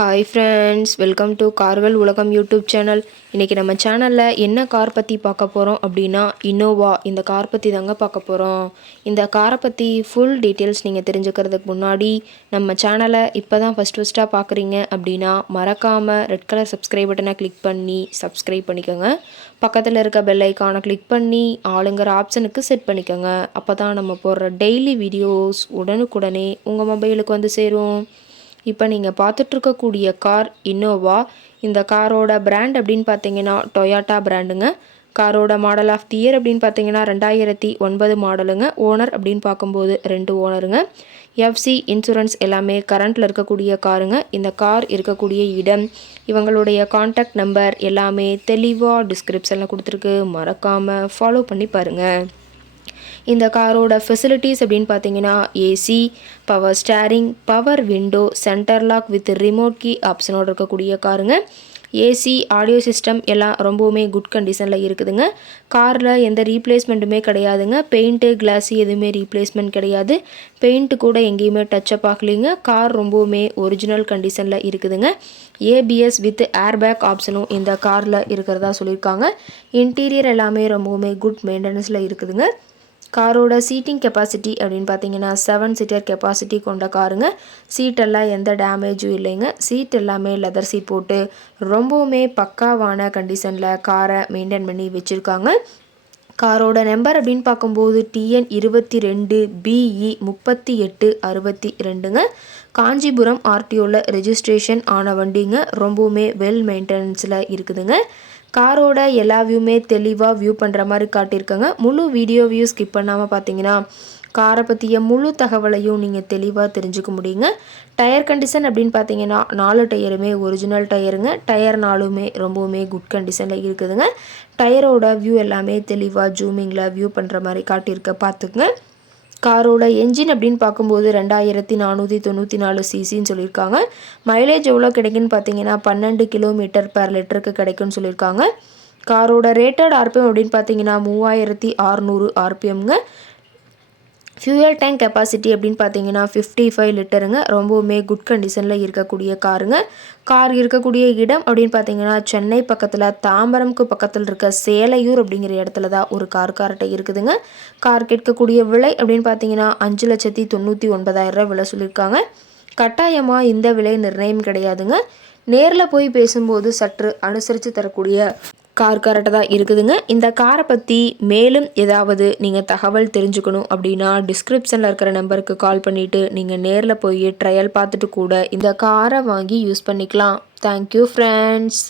Hi friends, welcome to கார்கள் உலகம் YouTube channel. இன்றைக்கி நம்ம சேனலில் என்ன கார் பற்றி பார்க்க போகிறோம் அப்படின்னா இன்னோவா இந்த கார் பற்றி தாங்க பார்க்க போகிறோம். இந்த காரை பற்றி ஃபுல் டீட்டெயில்ஸ் நீங்கள் தெரிஞ்சுக்கிறதுக்கு முன்னாடி நம்ம சேனலை இப்போ தான் ஃபஸ்ட்டாக பார்க்குறீங்க அப்படின்னா மறக்காமல் ரெட் கலர் சப்ஸ்கிரைப் பட்டனை கிளிக் பண்ணி சப்ஸ்கிரைப் பண்ணிக்கோங்க. பக்கத்தில் இருக்க பெல் ஐக்கானை கிளிக் பண்ணி ஆளுங்கிற ஆப்ஷனுக்கு செட் பண்ணிக்கோங்க. அப்போ தான் நம்ம போடுற டெய்லி வீடியோஸ் உடனுக்குடனே உங்கள் மொபைலுக்கு வந்து சேரும். இப்போ நீங்கள் பார்த்துட்ருக்கக்கூடிய கார் இன்னோவா. இந்த காரோட பிராண்ட் அப்படின்னு பார்த்தீங்கன்னா டொயாட்டா பிராண்டுங்க. காரோட மாடல் ஆஃப் தி இயர் அப்படின்னு பார்த்தீங்கன்னா 2009 மாடலுங்க. ஓனர் அப்படின்னு பார்க்கும்போது 2 ஓனருங்க. எஃப்சி இன்சூரன்ஸ் எல்லாமே கரண்ட்டில் இருக்கக்கூடிய காருங்க. இந்த கார் இருக்கக்கூடிய இடம், இவங்களுடைய கான்டாக்ட் நம்பர் எல்லாமே தெளிவாக டிஸ்கிரிப்ஷனில் கொடுத்துருக்கு. மறக்காமல் ஃபாலோ பண்ணி பாருங்கள். இந்த காரோட ஃபெசிலிட்டிஸ் அப்படின்னு பார்த்தீங்கன்னா AC, power steering, power window, centre lock with remote key ஆப்ஷனோடு இருக்கக்கூடிய காருங்க. ஏசி, ஆடியோ சிஸ்டம் எல்லாம் ரொம்பவுமே குட் கண்டிஷனில் இருக்குதுங்க. காரில் எந்த ரீப்ளேஸ்மெண்ட்டுமே கிடையாதுங்க. பெயிண்ட்டு, கிளாஸு எதுவுமே ரீப்ளேஸ்மெண்ட் கிடையாது. பெயிண்ட்டு கூட எங்கேயுமே டச்சப் ஆகலைங்க. கார் ரொம்பவுமே ஒரிஜினல் கண்டிஷனில் இருக்குதுங்க. ஏபிஎஸ் வித் ஏர்பேக் ஆப்ஷனும் இந்த காரில் இருக்கிறதா சொல்லியிருக்காங்க. இன்டீரியர் எல்லாமே ரொம்பவுமே குட் மெயின்டெனன்ஸில் இருக்குதுங்க. காரோட சீட்டிங் கெப்பாசிட்டி அப்படின்னு பார்த்தீங்கன்னா 7 சீட்டர் கெப்பாசிட்டி கொண்ட காருங்க. சீட்டெல்லாம் எந்த டேமேஜும் இல்லைங்க. சீட் எல்லாமே லெதர் சீட் போட்டு ரொம்பவுமே பக்காவான கண்டிஷனில் காரை மெயின்டைன் பண்ணி வச்சுருக்காங்க. காரோட நம்பர் அப்படின்னு பார்க்கும்போது TN 22 BE 3862ங்க. காஞ்சிபுரம் ஆர்டிஓவில் ரெஜிஸ்ட்ரேஷன் ஆன வண்டிங்க. ரொம்பவுமே வெல் மெயின்டெனன்ஸில் இருக்குதுங்க. காரோட எல்லா வியூமே தெளிவாக வியூ பண்ணுற மாதிரி காட்டியிருக்காங்க. முழு வீடியோ வியூ ஸ்கிப் பண்ணாமல் பார்த்தீங்கன்னா காரை பற்றிய முழு தகவலையும் நீங்கள் தெளிவாக தெரிஞ்சுக்க முடியுங்க. டயர் கண்டிஷன் அப்படின்னு பார்த்தீங்கன்னா 4 டயருமே ஒரிஜினல் டயருங்க. டயர் 4மே ரொம்பவுமே குட் கண்டிஷனில் இருக்குதுங்க. டயரோட வியூ எல்லாமே தெளிவாக ஜூமிங்கில் வியூ பண்ணுற மாதிரி காட்டியிருக்க பார்த்துக்குங்க. காரோட என்ஜின் அப்படின்னு பார்க்கும்போது 2494 சிசின்னு சொல்லியிருக்காங்க. மைலேஜ் எவ்வளோ கிடைக்குன்னு பார்த்தீங்கன்னா 12 கிலோமீட்டர் பர் லிட்டருக்கு கிடைக்குன்னு சொல்லியிருக்காங்க. காரோட ரேட்டட் ஆர்பிஎம் அப்படின்னு பார்த்தீங்கன்னா 3600 ஆர்பிஎம்ங்க. ஃபியூயல் டேங்க் கெப்பாசிட்டி அப்படின்னு பார்த்தீங்கன்னா 55 லிட்டருங்க. ரொம்பவுமே குட் கண்டிஷனில் இருக்கக்கூடிய காருங்க. கார் இருக்கக்கூடிய இடம் அப்படின்னு பார்த்தீங்கன்னா சென்னை பக்கத்தில் தாம்பரம்க்கு பக்கத்தில் இருக்க சேலையூர் அப்படிங்கிற இடத்துல தான் ஒரு கார்கிட்ட இருக்குதுங்க. கார் கேட்கக்கூடிய விலை அப்படின்னு பார்த்தீங்கன்னா 5,99,000 விலை சொல்லியிருக்காங்க. கட்டாயமாக இந்த விலை நிர்ணயம் கிடையாதுங்க. நேரில் போய் பேசும்போது சற்று அனுசரித்து தரக்கூடிய கார்கிட்ட தான் இருக்குதுங்க. இந்த காரை பற்றி மேலும் ஏதாவது நீங்கள் தகவல் தெரிஞ்சுக்கணும் அப்படின்னா டிஸ்கிரிப்ஷனில் இருக்கிற நம்பருக்கு கால் பண்ணிவிட்டு நீங்கள் நேரில் போய் ட்ரையல் பார்த்துட்டு கூட இந்த காரை வாங்கி யூஸ் பண்ணிக்கலாம். Thank you friends.